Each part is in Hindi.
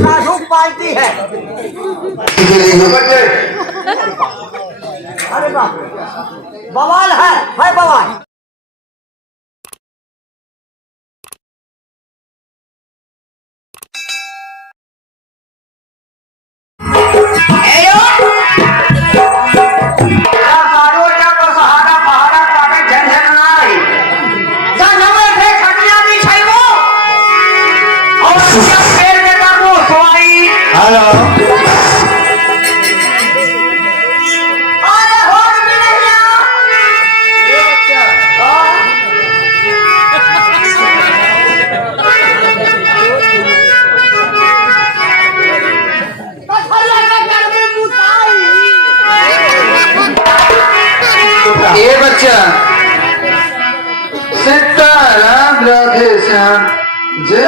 साधु पार्टी है। अरे बाप बवाल है बवाल। ये बच्चा सीताराम राधे श्याम जय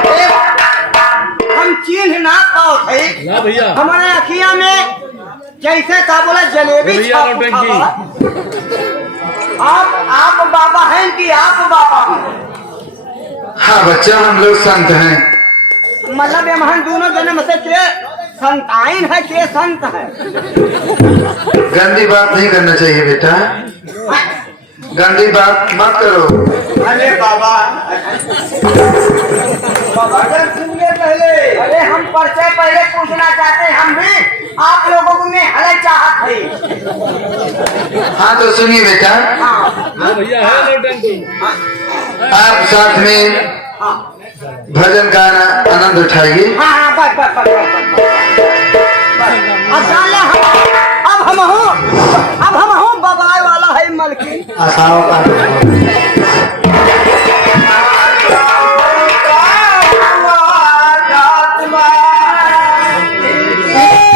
भगवान। हम चिन्ह ना पाओ थे भैया हमारे अखिया में जैसे का बोला जलेबी आप बाबा हैं कि आप बाबा? हाँ बच्चा हम लोग संत हैं। मतलब हम दोनों जन्म से के संताइन है के संत है। गंदी बात नहीं करना चाहिए बेटा, गंदी बात मत करो। अरे बाबा सुनिए पहले। अरे हम परिचय पहले पूछना चाहते हैं, हम भी आप लोगों को में हले चाहत है। हाँ तो सुनिए बेटा, भैया है नौटंकी। आप साथ में भजन का आनंद उठाइए। हाँ बस अब हम हो बबाई वाला है मलकी। आशाओं का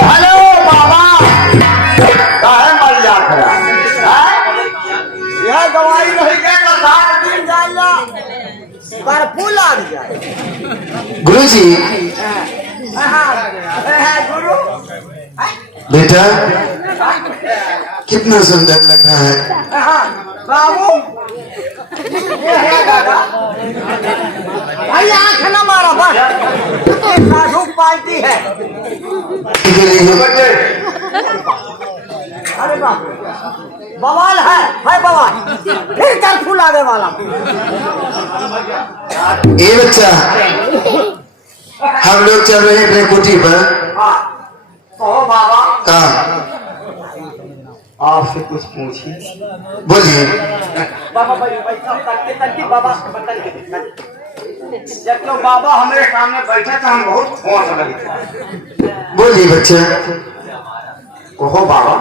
हेलो बाबा काहे मर जात है? यह दवाई नहीं के तो 7 दिन जाला बर्फू लग जाए। गुरु जी गुरु बेटा कितना सुंदर लग रहा है। बाबू ये है दादा भाई आंख न मारा बस साधु पार्टी है। अरे बाप बवाल है बवाल। फिर कर्फ्यू लागे वाला। ये बच्चा हम लोग चल रहे हैं अपने कुटी पर। कहो बाबा हाँ आपसे कुछ पूछिए। बोलिए। बाबा तनकी बाबा जब तो बाबा हमारे सामने बैठे तो हम बहुत खुश लगे। बोलिए बच्चा। कहो बाबा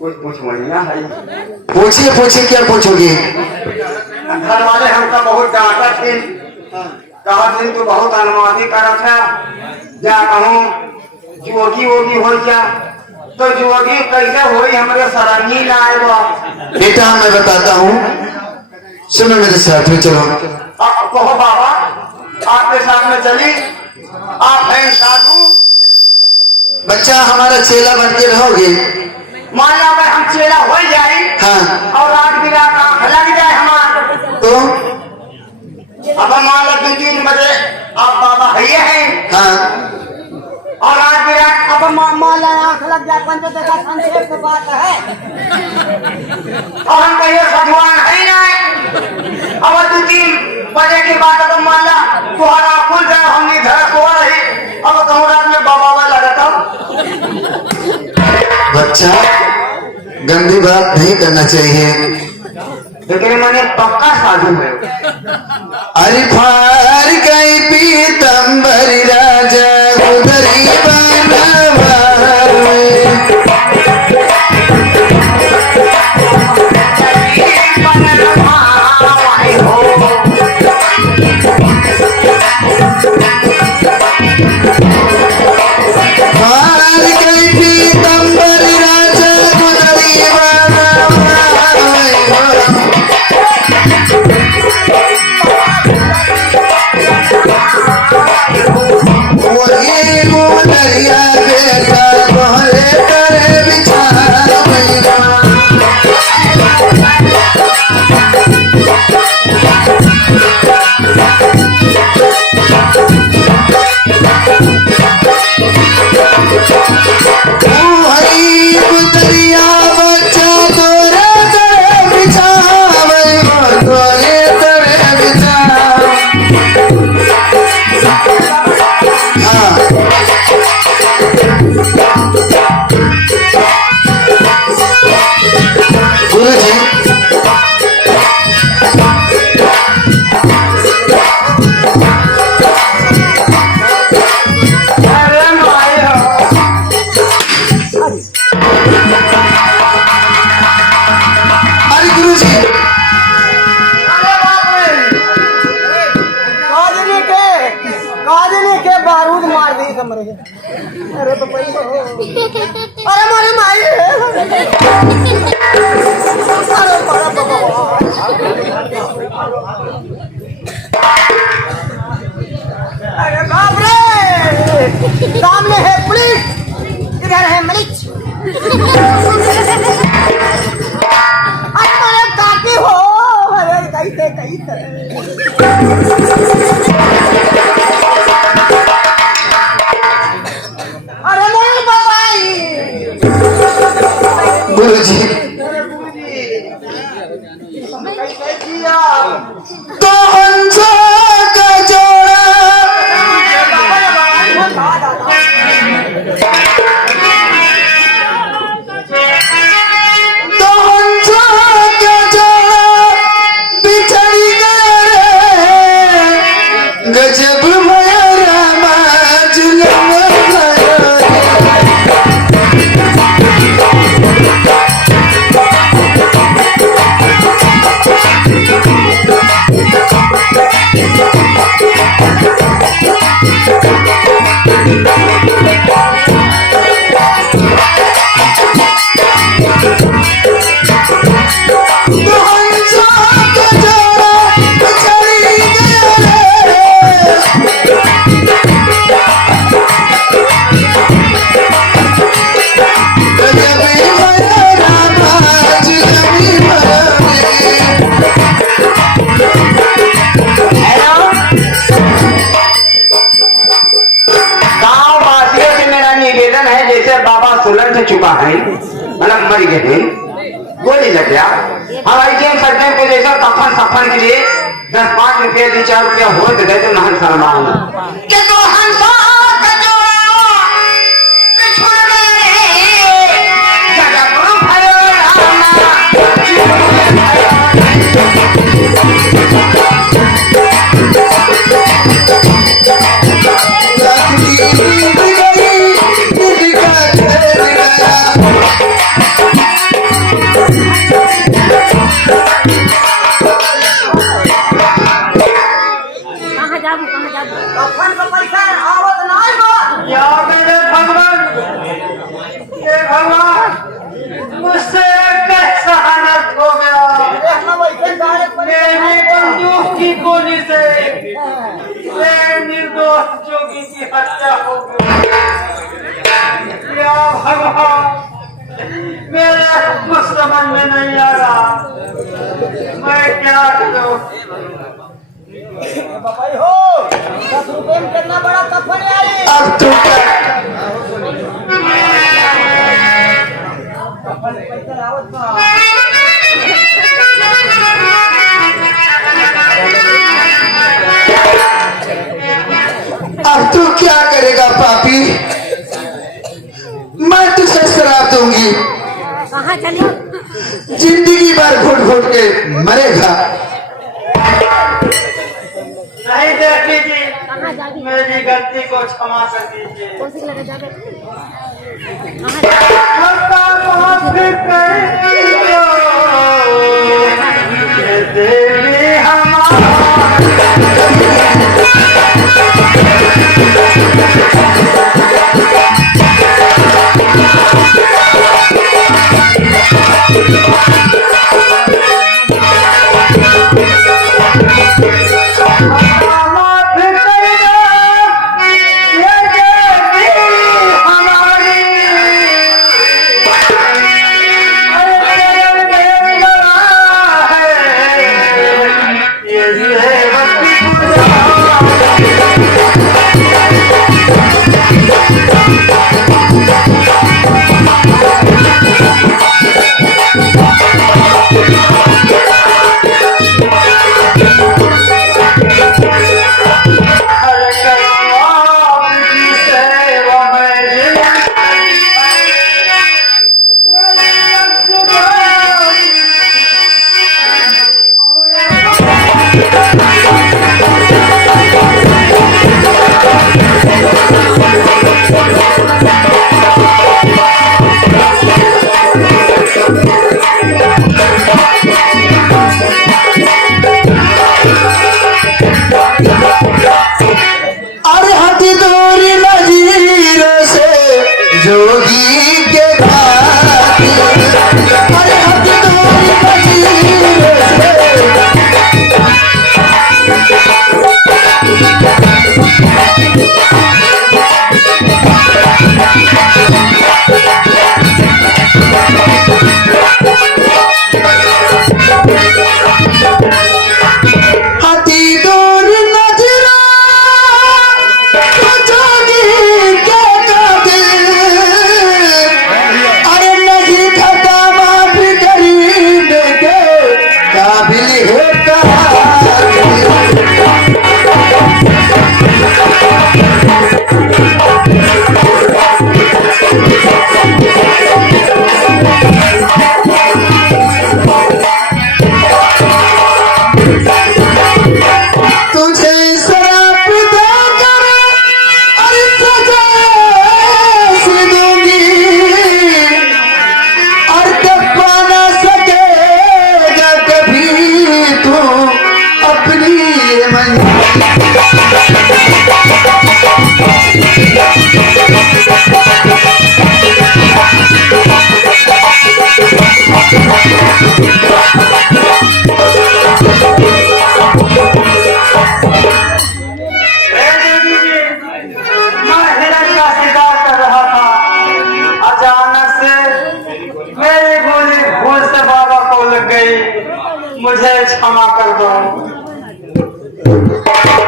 कुछ पूछ महीना है। पूछिए पूछिए क्या पूछोगे। घर वाले हमका बहुत डांटा थे, कहा दिन तो बहुत अनुमानी करा था, जा कहूँ जोगी वोगी हो जा तो जोगी कैसे होई हमारे सरंगी ना आएगा। बेटा मैं बताता हूँ, सुनो मेरे साथ में चलो। कहो बाबा आपके साथ में चली। आप हैं साधु। बच्चा हमारा चेला बन के रहोगे। मान लो हम चेला हो जाए हाँ और रात बिरात आँख लग जाए हमारा तो अब मान लो 2-3 बजे आप बाबा है हैं हाँ और रात बिरात अब मान लो आँख लग जाए। पंच देखा संक्षेप की बात है और हम कहिए सधुआन है ना। अब 2-3 बजे की बात अब मान लो तुम्हारा खुल जाए हमने घर सो रही अब कहूँ रात में बाबा लगता। बच्चा गंदी बात नहीं करना चाहिए। लेकिन मैंने पक्का साधु है। अरे फार गई पीतंबर राजा उधरी बनवार में। फार गई पीतंबर राजा उधरी बनवार में। अरे बाबा अरे मारे माई अरे बड़ा बाबा अरे बाप रे सामने है पुलिस इधर है मरीज अरे मारे काकी हो अरे कैसे कैसे अरे नहीं बाबाई गुरुजी कैसे किया तो हंसा का जोड़ा तो हंसा का जोड़ा बिछड़ गया रे गजब मारा जुलम गांव वासियों से मेरा निवेदन है, जैसे बाबा सुलझ चुका है, मतलब मर गए थे, गोली लग गया, हम ऐसे सज्जन को जैसा कफन सफन के लिए 10-5 रुपये 2-4 रुपया हो तो दे तो नहन शर्मा के तो हंसा का जोड़ा बिछुड़ गए जगत भयो कफन का पैसा आवत नहीं बा या मेरे भगवान, ये भगवान मुझसे कैसा हालत हो गया, अरे हम वैसे डायरेक्ट मेरी बंदूक की गोली से एक निर्दोष जोगी की हत्या हो गई। या भगवान, मेरे कुछ समझ में नहीं आ रहा, मैं क्या करूं। बाबा हो 10 रुपए में कितना बड़ा कफन आई अब तो क्या कफन पैसा आवत बा अब तू क्या करेगा पापी, मैं तुझे शराब दूंगी, कहाँ चली जिंदगी भर घुट घुट के मरेगा। नहीं देख लीजिए, कहाँ जागी मेरी गलती को क्षमा कर दीजिए। कौन सी लगा जाके हमका माफ कर दीजिए, देवी अब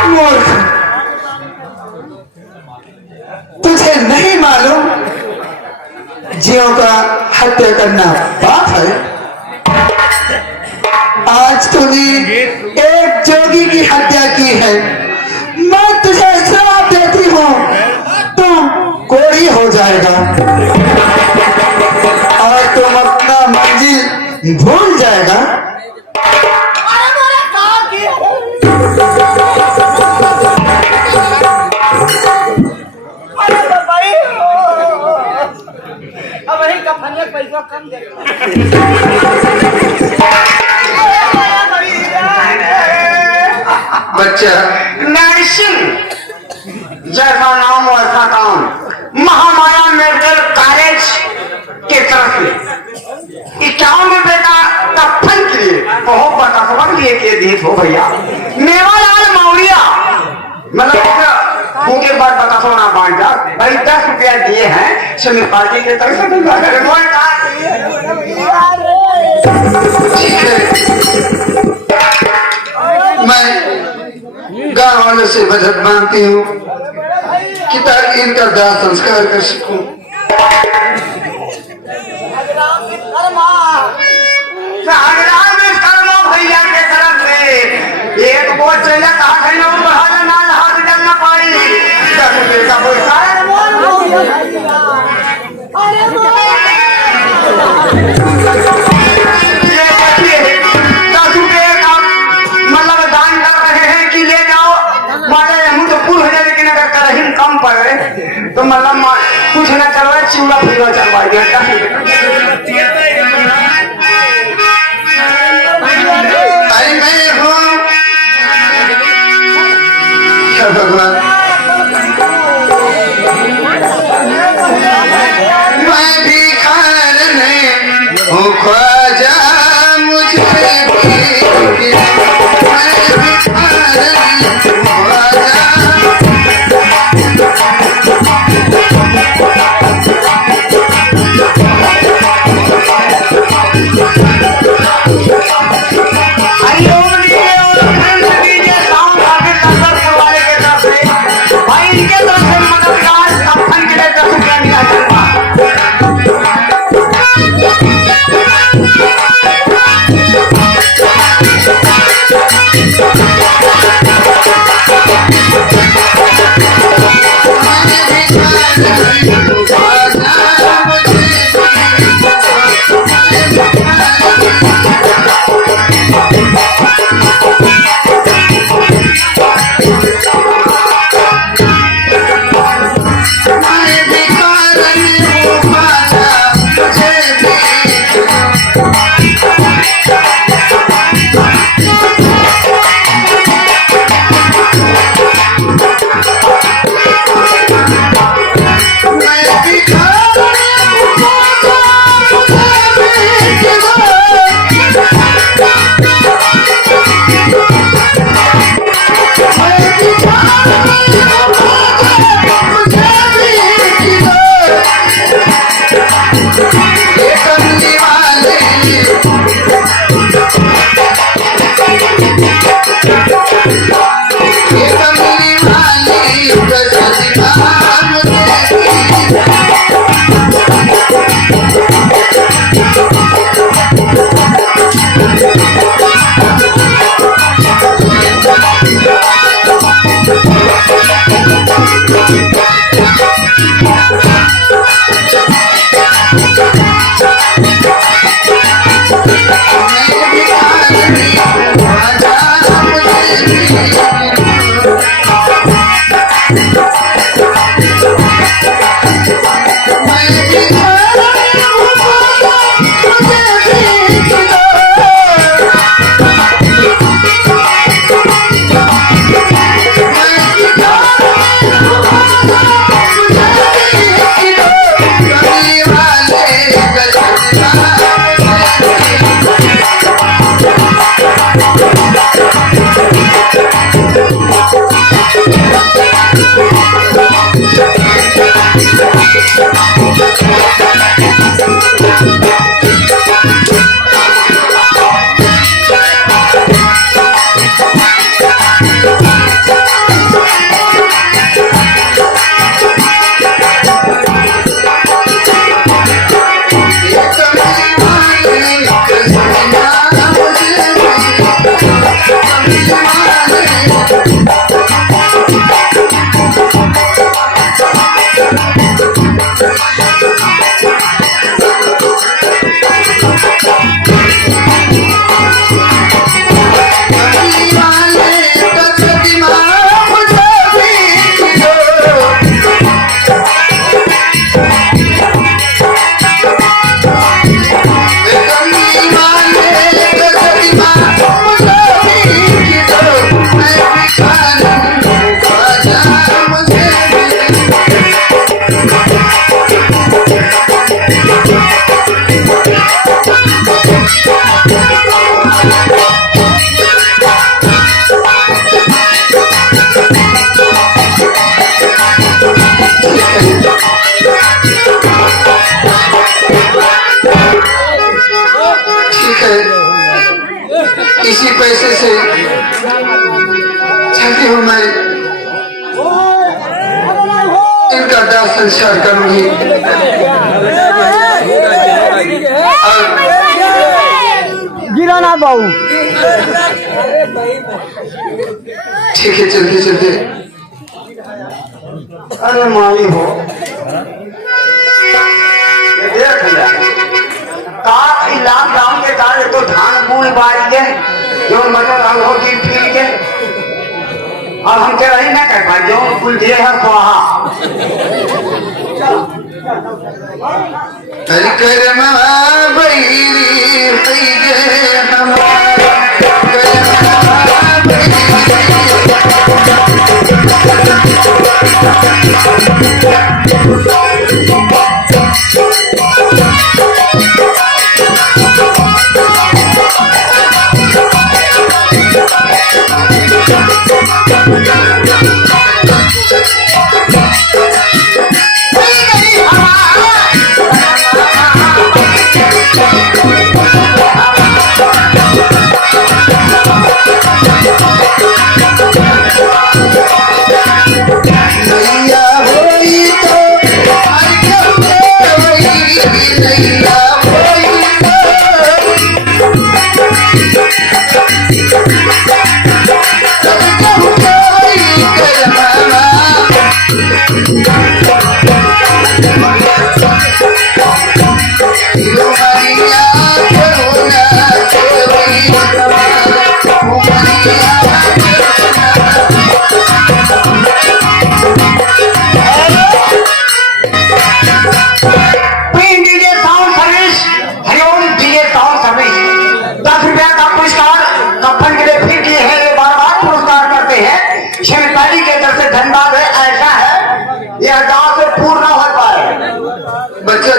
मूर्ख, तुझे नहीं मालूम जीवों का हत्या करना पाप है। आज तूने एक जोगी की हत्या की है, मैं तुझे श्राप देती हूँ, तू कोड़ी हो जाएगा और तुम अपना मंजिल भूल जाएगा। अरे मेरा काम किया अरे भाई अब वही कफन में पैसा कम दे बच्चा नरसिंह जैसा नाम वैसा काम, महामाया मेडिकल कॉलेज के तरफ से 51 रुपए का कफन के लिए बहुत बड़ा खबर लिए के दी हो भैया। मेवालाल मौर्या मतलब उनके बाद बता सोना बांट जा भाई 10 रुपया दिए हैं समी पार्टी के तरफ से। ठीक है, मैं गांव वालों से मदद मांगती हूँ कि ताकि इनका दाह संस्कार कर सकूं। भैया के तरफ से एक बोझ चला कहा है ना बढ़ा ना हाथ डालना पाई 10 रुपए का पैसा ये देखिए 10 रुपए का मतलब दान कर रहे हैं कि ले जाओ माता हम तो पूर्ण हो जाए, लेकिन अगर करहिन कम पड़े तो मतलब कुछ ना चलवाए चिवड़ा फिर चलवाए 10 रुपए। अरे मैं हूँ क्या भगवान, मैं भिखार नहीं हूँ ख्वाजा, मुझे मैं भिखार नहीं हूँ ख्वाजा। हरिओम दीजिए और धन दीजिए साउंड आगे कंसर्ट वाले के तरफ से भाई इनके तरफ से मददगार कफन के लिए 10 रुपया दिया जाएगा। चलती हूँ मैं इनका दाह संस्कार करूंगी। गिरा ना बाबू। ठीक है चलते चलते। अरे माली हो ये देख लिया काट इलाम गांव के काट तो धान फूल बाई के जो मटर रंग हो की पी के अब हम कह रही ना कह पाए जो फूल दिए है स्वाहा हरि कर्मा बैरी गे हमारा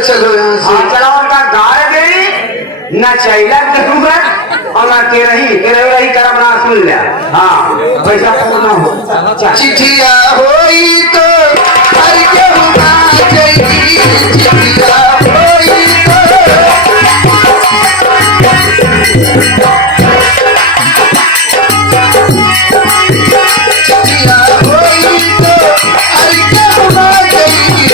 चलो यहाँ से। हाँ चला उनका गाय गई न चैला जरूरत और न तेरही करम ना सुन लिया। हाँ पैसा पूर्ण हो चिठिया होई तो हर केहू ना जाई। चिठिया होई तो चिठिया होई तो हर केहू ना जाई।